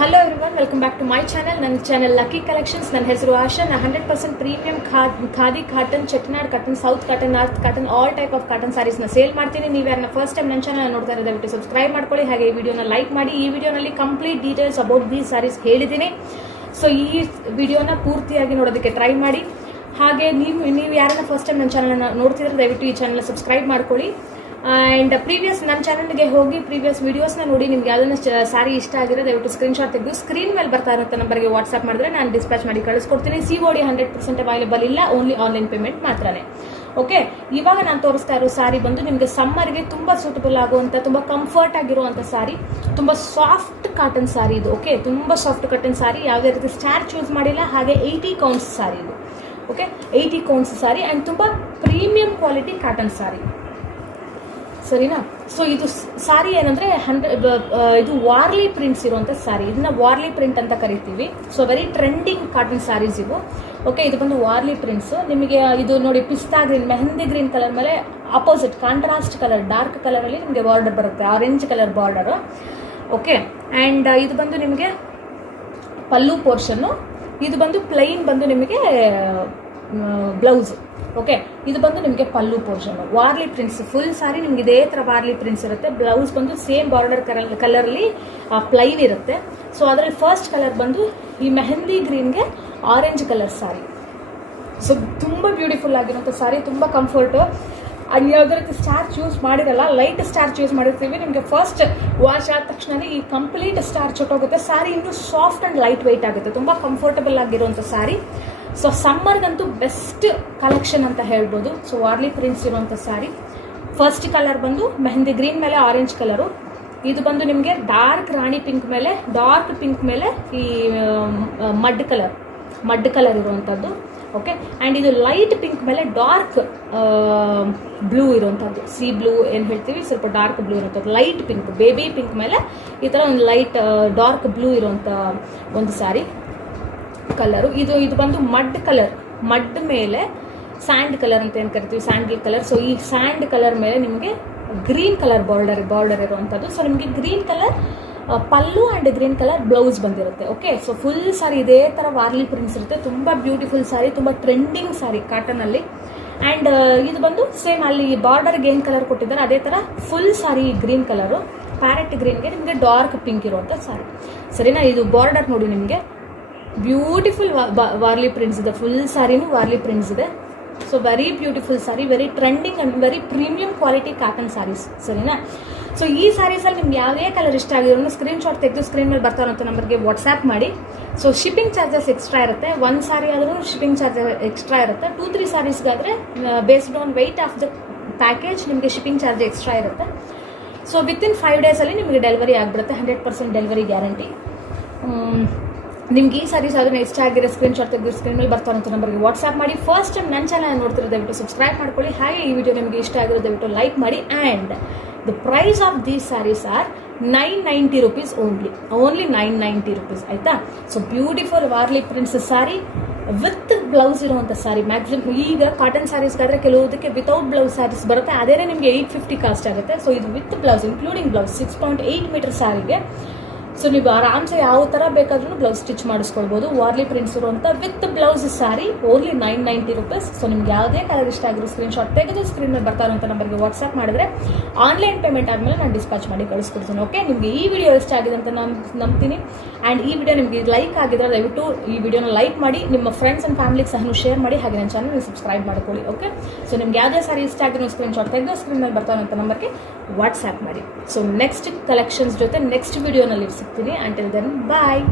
Hello everyone, welcome back to my channel. ನನ್ನ channel lucky collections. ನನ್ನ ಹೆಸರು ಆಶಾ. ನಾನು 100% premium khadi cotton, Chettinad cotton, south cotton, north cotton, all type of cotton ಸ್ಯಾರೀಸ್ನ sale ಮಾಡ್ತೀನಿ. ನೀವು ಯಾರನ್ನ ಫಸ್ಟ್ ಟೈಮ್ ನನ್ನ ಚಾನಲ್ ನೋಡ್ತಾ ಇರೋದು ದಯವಿಟ್ಟು ಸಬ್ಸ್ಕ್ರೈಬ್ ಮಾಡ್ಕೊಳ್ಳಿ, ಹಾಗೆ ಈ ವಿಡಿಯೋನ ಲೈಕ್ ಮಾಡಿ. ಈ ವಿಡಿಯೋನಲ್ಲಿ complete details about these saris ಹೇಳಿದ್ದೀನಿ. ಸೊ ಈ ವಿಡಿಯೋನ ಪೂರ್ತಿಯಾಗಿ ನೋಡೋದಕ್ಕೆ ಟ್ರೈ ಮಾಡಿ. ಹಾಗೆ ನೀವು ಯಾರನ್ನ ಫಸ್ಟ್ ಟೈಮ್ ನನ್ನ ಚಾನಲ್ನ ನೋಡ್ತಿದ್ರೆ ದಯವಿಟ್ಟು ಈ ಚಾನಲ್ನ ಸಬ್ಸ್ಕ್ರೈಬ್ ಮಾಡ್ಕೊಳ್ಳಿ. ಆ್ಯಂಡ್ ನನ್ನ ಚಾನಲ್ಗೆ ಹೋಗಿ ಪ್ರೀವಿಯಸ್ ವೀಡಿಯೋಸ್ನ ನೋಡಿ. ನಿಮ್ಗೆ ಯಾವ್ದನ್ನ ಸ್ಯಾರಿ ಇಷ್ಟ ಆಗಿರೋ ದಯವಿಟ್ಟು ಸ್ಕ್ರೀನ್ಶಾಟ್ ತೆಗೆದು ಸ್ಕ್ರೀನ್ ಮೇಲೆ ಬರ್ತಾ ಇರೋ ನಂಬರ್ಗೆ ವಾಟ್ಸ್ಆಪ್ ಮಾಡಿದ್ರೆ ನಾನು ಡಿಸ್ಪ್ಯಾಚ್ ಮಾಡಿ ಕಳಿಸ್ಕೊಡ್ತೀನಿ. COD 100% ಅವೈಲೇಬಲ್ ಇಲ್ಲ, ಓನ್ಲಿ ಆನ್ಲೈನ್ ಪೇಮೆಂಟ್ ಮಾತ್ರನೇ. ಓಕೆ, ಇವಾಗ ನಾನು ತೋರಿಸ್ತಾ ಇರೋ ಸ್ಯಾರಿ ಬಂದು ನಿಮಗೆ ಸಮ್ಮರ್ಗೆ ತುಂಬ ಸೂಟಬಲ್ ಆಗುವಂಥ, ತುಂಬ ಕಂಫರ್ಟ್ ಆಗಿರುವಂಥ ಸ್ಯಾರಿ, ತುಂಬ ಸಾಫ್ಟ್ ಕಾಟನ್ ಸ್ಯಾರಿ ಇದು. ಓಕೆ, ತುಂಬ ಸಾಫ್ಟ್ ಕಾಟನ್ ಸ್ಯಾರಿ, ಯಾವುದೇ ರೀತಿ ಸ್ಟಾರ್ಚ್ ಯೂಸ್ ಮಾಡಿಲ್ಲ. ಹಾಗೆ 80 ಕೌಂಟ್ಸ್ ಸ್ಯಾರಿ ಇದು. ಓಕೆ, 80 ಕೌಂಟ್ಸ್ ಸ್ಯಾರಿ ಆ್ಯಂಡ್ ತುಂಬ ಪ್ರೀಮಿಯಂ ಕ್ವಾಲಿಟಿ ಕಾಟನ್ ಸ್ಯಾರಿ, ಸರಿನಾ? ಸೊ ಇದು ಸಾರಿ ಏನಂದ್ರೆ ಇದು ವಾರ್ಲಿ ಪ್ರಿಂಟ್ಸ್ ಇರುವಂತ ಸಾರಿ. ಇದನ್ನ ವಾರ್ಲಿ ಪ್ರಿಂಟ್ ಅಂತ ಕರಿತೀವಿ. So very trending cotton saris ಇವು. ಓಕೆ, ಇದು ಬಂದು ವಾರ್ಲಿ ಪ್ರಿಂಟ್ಸ್. ನಿಮಗೆ ಇದು ನೋಡಿ, ಪಿಸ್ತಾ ಗ್ರೀನ್, ಮೆಹಂದಿ ಗ್ರೀನ್ ಕಲರ್ ಮೇಲೆ opposite contrast colour, dark colour ಅಲ್ಲಿ ನಿಮಗೆ ಬಾರ್ಡರ್ ಬರುತ್ತೆ, orange colour border. Okay, and ಇದು ಬಂದು ನಿಮಗೆ ಪಲ್ಲು ಪೋರ್ಷನ್. ಇದು ಬಂದು ಪ್ಲೈನ್ ಬಂದು ನಿಮಗೆ ಬ್ಲೌಸ್. ಓಕೆ, ಇದು ಬಂದು ನಿಮಗೆ ಪಲ್ಲು ಪೋರ್ಷನ್. ವಾರ್ಲಿ ಪ್ರಿಂಟ್ಸ್ ಫುಲ್ ಸಾರಿ ನಿಮ್ಗೆ ಇದೇ ತರ ವಾರ್ಲಿ ಪ್ರಿಂಟ್ಸ್ ಇರುತ್ತೆ. ಬ್ಲೌಸ್ ಬಂದು ಸೇಮ್ ಬಾರ್ಡರ್ ಕಲರ್ ಅಲ್ಲಿ ಪ್ಲೈನ್ ಇರುತ್ತೆ. ಸೊ ಅದರಲ್ಲಿ ಫಸ್ಟ್ ಕಲರ್ ಬಂದು ಈ ಮೆಹಂದಿ ಗ್ರೀನ್ಗೆ ಆರೆಂಜ್ ಕಲರ್ ಸಾರಿ. ಸೊ ತುಂಬ ಬ್ಯೂಟಿಫುಲ್ ಆಗಿರುವಂಥ ಸಾರಿ, ತುಂಬ ಕಂಫರ್ಟ್. ಅದು ಯಾವುದೇ ರೀತಿ ಸ್ಟಾರ್ಚ್ ಯೂಸ್ ಮಾಡಿರಲ್ಲ, ಲೈಟ್ ಸ್ಟಾರ್ಚ್ ಯೂಸ್ ಮಾಡಿರ್ತೀವಿ. ನಿಮಗೆ ಫಸ್ಟ್ ವಾಶ್ ಆದ ತಕ್ಷಣ ಈ ಕಂಪ್ಲೀಟ್ ಸ್ಟಾರ್ಚ್ ಹೊಟ್ಟೋಗುತ್ತೆ. ಸಾರಿ ಇನ್ನೂ ಸಾಫ್ಟ್ ಅಂಡ್ ಲೈಟ್ ವೆಯ್ಟ್ ಆಗುತ್ತೆ, ತುಂಬ ಕಂಫರ್ಟಬಲ್ ಆಗಿರುವಂಥ ಸಾರಿ. ಸೊ ಸಮ್ಮರ್ಗಂತೂ ಬೆಸ್ಟ್ ಕಲೆಕ್ಷನ್ ಅಂತ ಹೇಳ್ಬೋದು. ಸೊ ವಾರ್ಲಿ ಪ್ರಿಂಟ್ಸ್ ಇರುವಂಥ ಸ್ಯಾರಿ. ಫಸ್ಟ್ ಕಲರ್ ಬಂದು ಮೆಹಂದಿ ಗ್ರೀನ್ ಮೇಲೆ ಆರೆಂಜ್ ಕಲರು. ಇದು ಬಂದು ನಿಮಗೆ ಡಾರ್ಕ್ ರಾಣಿ ಪಿಂಕ್ ಮೇಲೆ, ಡಾರ್ಕ್ ಪಿಂಕ್ ಮೇಲೆ ಈ ಮಡ್ ಕಲರ್ ಇರುವಂಥದ್ದು. ಓಕೆ, ಆ್ಯಂಡ್ ಇದು ಲೈಟ್ ಪಿಂಕ್ ಮೇಲೆ ಡಾರ್ಕ್ ಬ್ಲೂ ಇರುವಂಥದ್ದು, ಸಿ ಬ್ಲೂ ಏನು ಹೇಳ್ತೀವಿ, ಸ್ವಲ್ಪ ಡಾರ್ಕ್ ಬ್ಲೂ ಇರುವಂಥದ್ದು. ಲೈಟ್ ಪಿಂಕ್, ಬೇಬಿ ಪಿಂಕ್ ಮೇಲೆ ಈ ಥರ ಒಂದು ಲೈಟ್ ಡಾರ್ಕ್ ಬ್ಲೂ ಇರುವಂಥ ಒಂದು ಸ್ಯಾರಿ ಕಲರು. ಇದು ಬಂದು ಮಡ್ ಕಲರ್, ಮಡ್ ಮೇಲೆ ಸ್ಯಾಂಡ್ ಕಲರ್ ಅಂತ ಏನು ಕರಿತೀವಿ, ಸ್ಯಾಂಡಲ್ ಕಲರ್. ಸೊ ಈ ಸ್ಯಾಂಡ್ ಕಲರ್ ಮೇಲೆ ನಿಮಗೆ ಗ್ರೀನ್ ಕಲರ್ ಬಾರ್ಡರ್ ಇರುವಂಥದ್ದು. ಸೊ ನಿಮಗೆ green colour pallu and green colour blouse ಬಂದಿರುತ್ತೆ. ಓಕೆ, ಸೊ ಫುಲ್ ಸಾರಿ ಇದೇ ಥರ ವಾರ್ಲಿ ಪ್ರಿಂಟ್ಸ್ ಇರುತ್ತೆ. ತುಂಬ ಬ್ಯೂಟಿಫುಲ್ ಸಾರಿ, ತುಂಬ ಟ್ರೆಂಡಿಂಗ್ ಸಾರಿ ಕಾಟನಲ್ಲಿ. ಆ್ಯಂಡ್ ಇದು ಬಂದು ಸೇಮ್ ಅಲ್ಲಿ ಬಾರ್ಡರ್ಗೆ ಏನು ಕಲರ್ ಕೊಟ್ಟಿದ್ದಾರೆ ಅದೇ ಥರ ಫುಲ್ ಸಾರಿ ಗ್ರೀನ್ ಕಲರು, ಪ್ಯಾರೆಟ್ ಗ್ರೀನ್ಗೆ ನಿಮಗೆ ಡಾರ್ಕ್ ಪಿಂಕ್ ಇರುವಂಥ ಸಾರಿ, ಸರಿನಾ? ಇದು ಬಾರ್ಡರ್ ನೋಡಿ, ನಿಮಗೆ ಬ್ಯೂಟಿಫುಲ್ ವಾರ್ಲಿ ಪ್ರಿಂಟ್ಸ್ ಇದೆ. ಫುಲ್ ಸಾರಿನೂ ವಾರ್ಲಿ ಪ್ರಿಂಟ್ಸ್ ಇದೆ. So very beautiful sari, very trending and very premium quality cotton saris, ಸರಿನಾ? ಸೊ ಈ ಸ್ಯಾರೀಸಲ್ಲಿ ನಿಮ್ಗೆ ಯಾವುದೇ ಕಲರ್ ಇಷ್ಟ ಆಗಿರೋ ಸ್ಕ್ರೀನ್ಶಾಟ್ ತೆಗೆದು ಸ್ಕ್ರೀನ್ ಮೇಲೆ ಬರ್ತಾ ಇರೋಂಥ ನಂಬರ್ಗೆ ವಾಟ್ಸ್ಆ್ಯಪ್ ಮಾಡಿ. ಸೊ ಶಿಪ್ಪಿಂಗ್ ಚಾರ್ಜಸ್ ಎಕ್ಸ್ಟ್ರಾ ಇರುತ್ತೆ. ಒಂದು ಸಾರಿ ಆದರೂ ಶಿಪ್ಪಿಂಗ್ ಚಾರ್ಜ್ ಎಕ್ಸ್ಟ್ರಾ ಇರುತ್ತೆ. 2-3 ಸ್ಯಾರೀಸ್ಗಾದರೆ based on weight of the package ನಿಮಗೆ ಶಿಪ್ಪಿಂಗ್ ಚಾರ್ಜ್ ಎಕ್ಸ್ಟ್ರಾ ಇರುತ್ತೆ. ಸೊ ವಿತಿನ್ 5 ಡೇಸಲ್ಲಿ ನಿಮಗೆ ಡೆಲಿವರಿ ಆಗಿಬಿಡುತ್ತೆ. 100% ಡೆಲಿವರಿ ಗ್ಯಾರಂಟಿ. ನಿಮ್ಗೆ ಈ ಸ್ಯಾರೀಸ್ ಅದನ್ನ ಇಷ್ಟ ಆಗಿರೋ ಸ್ಕ್ರೀನ್ಶಾಟ್ ತೆಗೆದು ಸ್ಕ್ರೀನ್ ಮೇಲೆ ಬರ್ತಾ ಇರೋ ನಂಬರ್ಗೆ ವಾಟ್ಸ್ಆ್ಯಪ್ ಮಾಡಿ. ಫಸ್ಟ್ ಟೈಮ್ ನನ್ನ ಚಾನಲ್ ನೋಡ್ತಿರೋ ದಯವಿಟ್ಟು ಸಬ್ಸ್ಕ್ರೈಬ್ ಮಾಡ್ಕೊಳ್ಳಿ. ಹಾಗೆ ಈ ವಿಡಿಯೋ ನಿಮಗೆ ಇಷ್ಟ ಆಗಿರೋ ದಯವಿಟ್ಟು ಲೈಕ್ ಮಾಡಿ. And the price of these saris are 990 rupees only 990 rupees, ಆಯ್ತಾ? So beautiful Warli prints sari with blouse ಇರುವಂಥ ಸ್ಯಾರಿ. ಮ್ಯಾಕ್ಸಿಮಮ್ ಈಗ ಕಾಟನ್ ಸ್ಯಾರೀಸ್ಗಾದರೆ ಕೆಲವುದಕ್ಕೆ ವಿತೌಟ್ ಬ್ಲೌಸ್ ಸ್ಯಾರೀಸ್ ಬರುತ್ತೆ, ಅದೇನೇ ನಿಮಗೆ 850 ಕಾಸ್ಟ್ ಆಗುತ್ತೆ. ಸೊ ಇದು with blouse, including blouse, 6.8 metre ಸ್ಯಾರಿಗೆ. ಸೊ ನೀವು ಆರಾಮ್ಸೆ ಯಾವ ಥರ ಬೇಕಾದ್ರೂ ಬ್ಲೌಸ್ ಸ್ಟಿಚ್ ಮಾಡಿಸ್ಕೊಳ್ಬೋದು. ವಾರ್ಲಿ ಪ್ರಿಂಟ್ಸ್ ಇರುವಂಥ with blouse sari only 990 rupees. So ನಿಮ್ಗೆ ಯಾವುದೇ ಕಲರ್ ಇಷ್ಟ ಆಗಿರೋ ಸ್ಕ್ರೀನ್ಶಾಟ್ ತೆಗೆದು ಸ್ಕ್ರೀನ್ ಮೇಲೆ ಬರ್ತಾ ಇರೋಂಥ ನಂಬರ್ಗೆ ವಾಟ್ಸ್ಆ್ಯಪ್ ಮಾಡಿದ್ರೆ ಆನ್ಲೈನ್ ಪೇಮೆಂಟ್ ಆದಮೇಲೆ ನಾನು ಡಿಸ್ಪ್ಯಾಚ್ ಮಾಡಿ ಕಳಿಸ್ಕೊಡ್ತೀನಿ. ಓಕೆ, ನಿಮಗೆ ಈ ವಿಡಿಯೋ ಇಷ್ಟ ಆಗಿದೆ ಅಂತ ನಾನು ನಂಬ್ತೀನಿ. ಆ್ಯಂಡ್ ಈ ವಿಡಿಯೋ ನಿಮಗೆ ಲೈಕ್ ಆಗಿದ್ರೆ ದಯವಿಟ್ಟು ಈ ವಿಡಿಯೋನ ಲೈಕ್ ಮಾಡಿ, ನಿಮ್ಮ ಫ್ರೆಂಡ್ಸ್ ಆ್ಯಂಡ್ ಫ್ಯಾಮಿಲಿಗೆ ಸಹ ಶೇರ್ ಮಾಡಿ. ಹಾಗೆ ನನ್ನ ಚಾನಲ್ಗೆ ಸಬ್ಸ್ಕ್ರೈಬ್ ಮಾಡ್ಕೊಳ್ಳಿ. ಓಕೆ, ಸೊ ನಿಮ್ಗೆ ಯಾವುದೇ ಸಾರಿ ಇಷ್ಟ ಆಗಿರೋ ಸ್ಕ್ರೀನ್ಶಾಟ್ ತೆಗೆದು ಸ್ಕ್ರೀನ್ ಮೇಲೆ ಬರ್ತಾ ಇರೋಂಥ ನಂಬರ್ಗೆ ವಾಟ್ಸ್ಆ್ಯಪ್ ಮಾಡಿ. ಸೊ ನೆಕ್ಸ್ಟ್ ಕಲೆಕ್ಷನ್ಸ್ ಜೊತೆ ನೆಕ್ಸ್ಟ್ ವಿಡಿಯೋನಲ್ಲಿ ಸಿಗ್ತೀನಿ. Until then, bye.